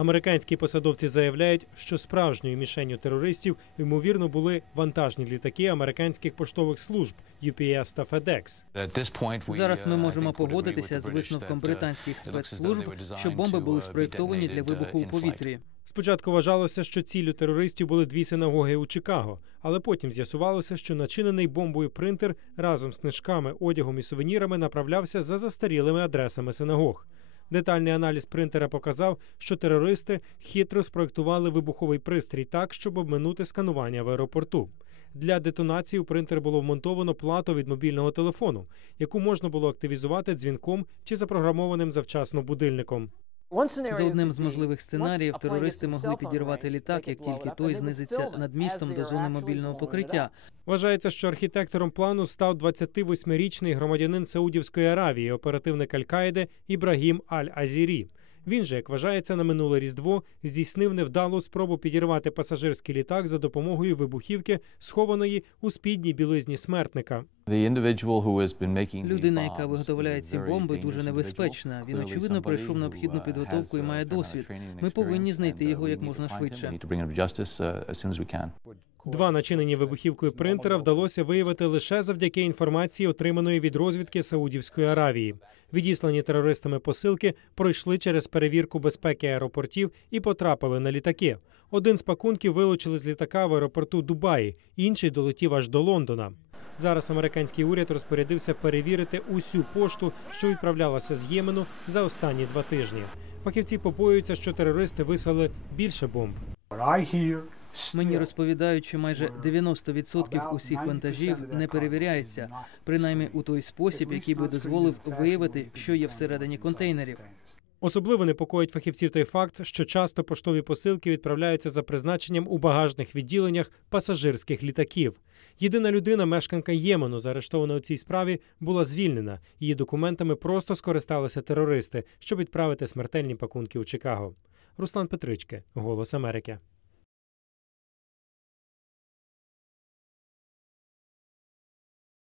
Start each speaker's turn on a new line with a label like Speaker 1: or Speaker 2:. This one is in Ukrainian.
Speaker 1: Американські посадовці заявляють, що справжньою мішенню терористів ймовірно були вантажні літаки американських поштових служб UPS та FedEx.
Speaker 2: Зараз ми можемо погодитися з висновком британських спецслужб, що бомби були спроєктовані для вибуху у повітрі.
Speaker 1: Спочатку вважалося, що ціллю терористів були дві синагоги у Чикаго, але потім з'ясувалося, що начинений бомбою принтер разом з книжками, одягом і сувенірами направлявся за застарілими адресами синагог. Детальний аналіз принтера показав, що терористи хитро спроектували вибуховий пристрій так, щоб обминути сканування в аеропорту. Для детонації у принтер було вмонтовано плату від мобільного телефону, яку можна було активізувати дзвінком чи запрограмованим завчасно будильником.
Speaker 2: За одним з можливих сценаріїв терористи могли підірвати літак, як тільки той знизиться над містом до зони мобільного покриття.
Speaker 1: Вважається, що архітектором плану став 28-річний громадянин Саудівської Аравії, оперативник Аль-Каїди Ібрагім Аль-Азірі. Він же, як вважається, на минуле різдво здійснив невдалу спробу підірвати пасажирський літак за допомогою вибухівки, схованої у спідній білизні смертника.
Speaker 2: Людина, яка виготовляє ці бомби, дуже небезпечна. Він очевидно пройшов необхідну підготовку і має досвід. Ми повинні знайти його як можна швидше.
Speaker 1: Два начинені вибухівкою принтера вдалося виявити лише завдяки інформації, отриманої від розвідки Саудівської Аравії. Відіслані терористами посилки пройшли через перевірку безпеки аеропортів і потрапили на літаки. Один з пакунків вилучили з літака в аеропорту Дубаї, інший долетів аж до Лондона. Зараз американський уряд розпорядився перевірити усю пошту, що відправлялася з Ємену за останні два тижні. Фахівці побоюються, що терористи висели більше бомб.
Speaker 2: Мені розповідають, що майже 90% усіх вантажів не перевіряється, принаймні у той спосіб, який би дозволив виявити, що є всередині контейнерів.
Speaker 1: Особливо непокоїть фахівців той факт, що часто поштові посилки відправляються за призначенням у багажних відділеннях пасажирських літаків. Єдина людина, мешканка Ємену, заарештована у цій справі, була звільнена. Її документами просто скористалися терористи, щоб відправити смертельні пакунки у Чикаго. Руслан Петрички, Голос Америки.